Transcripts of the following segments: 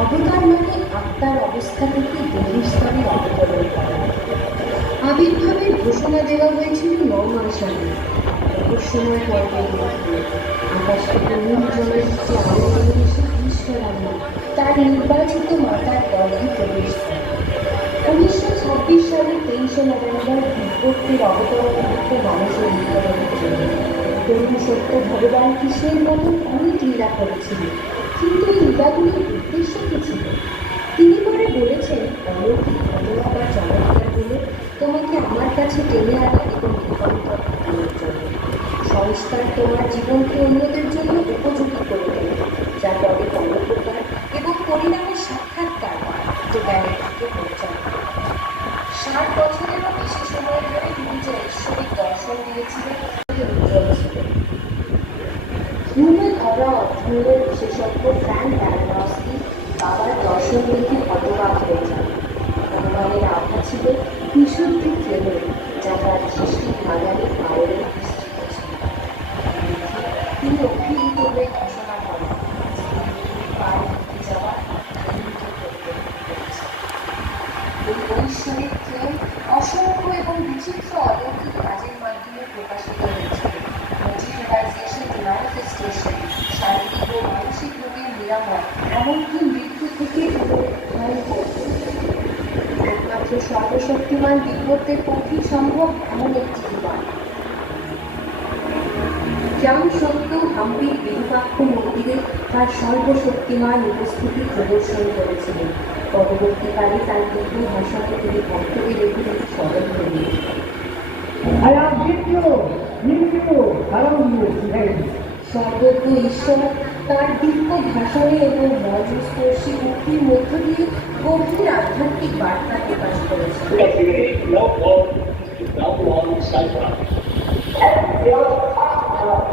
অবতার মানে আত্মার অবস্থা থেকে দেহের স্তরে অবতরণ করা। আবির্ভাবের ঘোষণা দেওয়া হয়েছিল 9 মাস আগে, রহস্যময় পর্বের মধ্যে। আকাশ থেকে নীল জলের নিচে আলো নিয়ে এসে ঈশ্বরাম্মা তার নির্বাচিত মাতার গর্ভে প্রবেশ করে। 1926 সালের 23শে নভেম্বর দিব্যত্বের অবতরণ হতো মানুষের উদ্ধারের জন্য। তরুণ সত্য ভগবান কৃষ্ণের মতন অনেক লীলা করেছিল, কিন্তু এই লীলাগুলির উদ্দেশ্য কি ছিল? তিনি পরে বলেছেন, অলৌকিক ঘটনা বা চমৎকারগুলো তোমাকে আমার কাছে টেনে আনা এবং রূপান্তর ঘটানোর জন্য। সংস্কার তোমার জীবনকে অন্যদের জন্য উপযোগী করে দেবে, যা পরে পরোপকার এবং পরিণামের সাক্ষাৎকার জ্ঞানের দিকে পৌঁছানো। 60 বছরেরও বেশি সময় ধরে তিনি যে ঐশ্বরিক দর্শন দিয়েছিলেন উজ্জ্বল ছিল। ঘুমে ধরা অধ্যয়নের বিশেষজ্ঞ ফ্রাঙ্ক ব্যারানস্কি বাবার দর্শন দেখে হতবাক হয়ে যান। অনুমানের আভা ছিল বিশুদ্ধি প্রেমের, যা তার দৃষ্টির বাগানে পাওয়ারে বিস্তৃত ছিল। তিনি অভিভূত হয়ে ঘোষণা করেন, পার হতে যাওয়া এই ঐশ্বরিক প্রেম অসংখ্য এবং বিচিত্র অলৌকিক কাজের মাধ্যমে প্রকাশিত হয়েছিল। মোটিভাইজেশন, ম্যানিফেস্টেশন, শারীরিক ও মানসিক রোগের নিরাময়, এমনকি মৃত্যু থেকে একমাত্র সর্বশক্তিমান দিব্যত্বের পক্ষেই সম্ভব এমন একটি জীবন। যেমন সত্য হাম্পির বিরূপাক্ষ মন্দিরে তার সর্বশক্তিমান উপস্থিতি প্রদর্শন করেছিলেন। পরবর্তীকালে তার দিব্য ভাষণে তিনি ভক্তদের এগুলি স্মরণ করেন। সর্বজ্ঞ ঈশ্বর তার দিব্য ভাষণে এবং মর্মস্পর্শী মুক্তির মধ্য দিয়ে গভীর আধ্যাত্মিক বার্তা প্রকাশ করেছেন।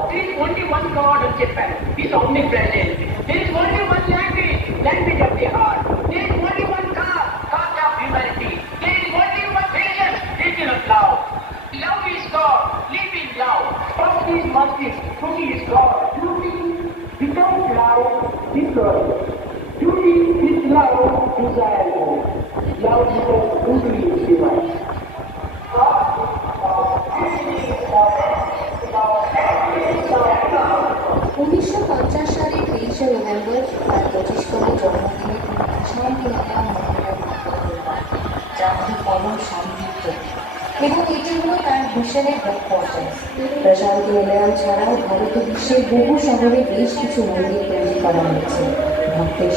There is only one God of Japan. He is omnipresent. There is only one language, language of the heart. There is only one caste, caste of humanity. There is only one religion, religion of love. Love is God, live in love. First is justice, duty is God. Duty without love, destroyed. Duty with love, desirable. Love without duty is divine. 1950 সালের 23শে November তার 25তম জন্মদিনে তিনি প্রশান্তি নিলাম মন্দিরের উদ্বোধন করেন, যা হল পরম শান্তির প্রতীক, এবং এটি হল তার মিশনের হেডকোয়ার্টার্স। প্রশান্তি নিলাম ছাড়াও ভারত ও বিশ্বের বহু শহরে বেশ কিছু মন্দির তৈরি করা হয়েছে। ভক্তের